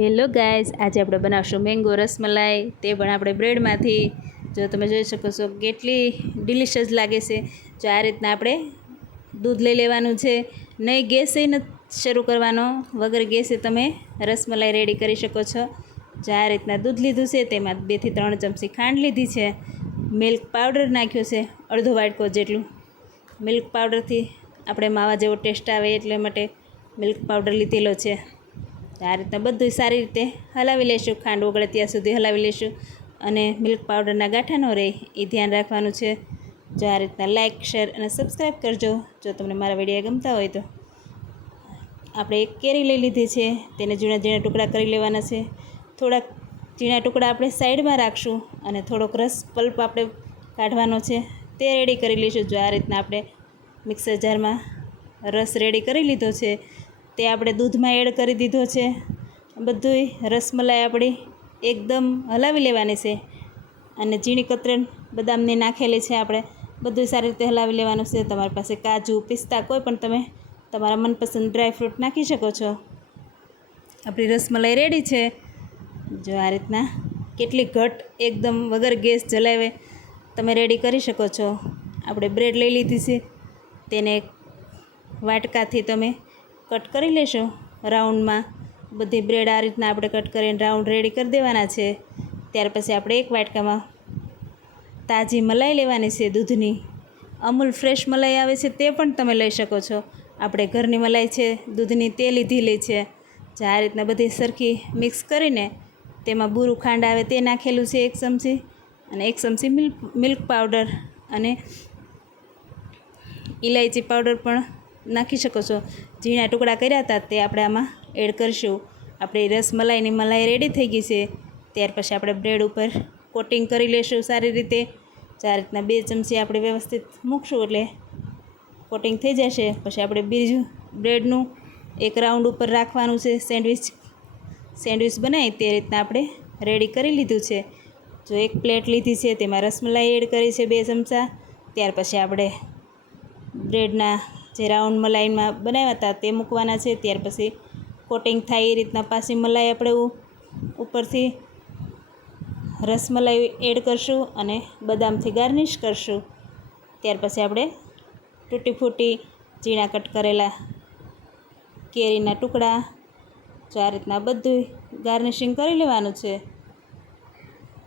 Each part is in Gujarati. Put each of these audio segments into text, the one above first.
હેલો ગાઈઝ, આજે આપણે બનાવશું મેંગો રસમલાઈ. તે પણ આપણે બ્રેડમાંથી. જો તમે જોઈ શકો છો, કેટલી ડિલિશિયસ લાગે છે. જો આ રીતના આપણે દૂધ લઈ લેવાનું છે. નહીં, ગેસે નથી શરૂ કરવાનો. વગર ગેસે તમે રસમલાઈ રેડી કરી શકો છો. જો આ રીતના દૂધ લીધું છે, તેમાં બેથી ત્રણ ચમચી ખાંડ લીધી છે. મિલ્ક પાવડર નાખ્યો છે, અડધો વાટકો જેટલું. મિલ્ક પાવડરથી આપણે માવા જેવો ટેસ્ટ આવે એટલે માટે મિલ્ક પાવડર લીધેલો છે. આ રીતના બધું સારી રીતે હલાવી લઈશું ખાંડ ઓગળે ત્યાં સુધી હલાવી લઈશું અને મિલ્ક પાવડરના ગાંઠા ન રહે એ ધ્યાન રાખવાનું છે. જો આ રીતના લાઇક શેર અને સબસ્ક્રાઈબ કરજો. જો તમને મારા વીડિયો ગમતા હોય તો આપણે એક કેરી લઈ લીધી છે, તેને ઝીણા ઝીણા ટુકડા કરી લેવાના છે. થોડાક ઝીણા ટુકડા આપણે સાઈડમાં રાખશું અને થોડોક રસ પલ્પ આપણે કાઢવાનો છે, તે રેડી કરી લઈશું. જો આ રીતના આપણે મિક્સર જારમાં રસ રેડી કરી લીધો છે તે આપણે દૂધમાં એડ કરી દીધો છે. બધુંય રસમલાઈ આપણી એકદમ હલાવી લેવાની છે. અને ઝીણી કતરણ બદામની નાખેલી છે આપણે. બધું સારી રીતે હલાવી લેવાનું છે. તમારી પાસે કાજુ, પિસ્તા, કોઈ પણ તમે તમારા મનપસંદ ડ્રાયફ્રૂટ નાખી શકો છો. આપણી રસમલાઈ રેડી છે. જો આ રીતના કેટલી ઘટ એકદમ વગર ગેસ જલાવે તમે રેડી કરી શકો છો. આપણે બ્રેડ લઈ લીધી છે. તેને વાટકાથી તમે કટ કરી લેશું રાઉન્ડમાં. બધી બ્રેડ આ રીતના આપણે કટ કરીને રાઉન્ડ રેડી કરી દેવાના છે. ત્યાર પછી આપણે એક વાટકામાં તાજી મલાઈ લેવાની છે દૂધની. અમૂલ ફ્રેશ મલાઈ આવે છે તે પણ તમે લઈ શકો છો. આપણે ઘરની મલાઈ છે, દૂધની તે લીધેલી છે. જે આ રીતના બધી સરખી મિક્સ કરીને તેમાં બુરું ખાંડ આવે તે નાખેલું છે એક ચમચી અને એક ચમચી મિલ્ક મિલ્ક પાવડર અને ઇલાયચી પાવડર પણ નાખી શકો છો. ઝીણા ટુકડા કર્યા હતા તે આપણે આમાં એડ કરીશું. આપણે રસમલાઈની મલાઈ રેડી થઈ ગઈ છે. ત્યાર પછી આપણે બ્રેડ ઉપર કોટિંગ કરી લેશું સારી રીતે. ચાર રીતના બે ચમચી આપણે વ્યવસ્થિત મૂકશું એટલે કોટિંગ થઈ જશે. પછી આપણે બીજું બ્રેડનું એક રાઉન્ડ ઉપર રાખવાનું છે. સેન્ડવિચ સેન્ડવિચ બનાવી તે રીતના આપણે રેડી કરી લીધું છે. જો એક પ્લેટ લીધી છે તેમાં રસમલાઈ એડ કરી છે બે ચમચા. ત્યાર પછી આપણે બ્રેડના જે રાઉન્ડ મલાઈમાં બનાવ્યા હતા તે મૂકવાના છે. ત્યાર પછી કોટિંગ થાય એ રીતના પાછી મલાઈ આપણે ઉપરથી રસમલાઈ એડ કરશું અને બદામથી ગાર્નિશ કરશું. ત્યાર પછી આપણે તૂટી ફૂટી ઝીણા કટ કરેલા કેરીના ટુકડા, જો આ રીતના બધું ગાર્નિશિંગ કરી લેવાનું છે.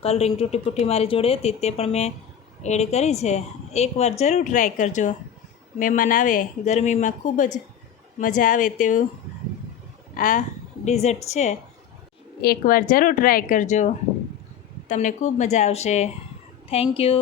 કલરિંગ તૂટી ફૂટી મારી જોડે હતી તે પણ મેં એડ કરી છે. એકવાર જરૂર ટ્રાય કરજો. મહેમાન આવે, ગરમીમાં ખૂબ જ મજા આવે તેવું આ ડિઝર્ટ છે. એકવાર જરૂર ટ્રાય કરજો. તમને ખૂબ મજા આવશે. Thank you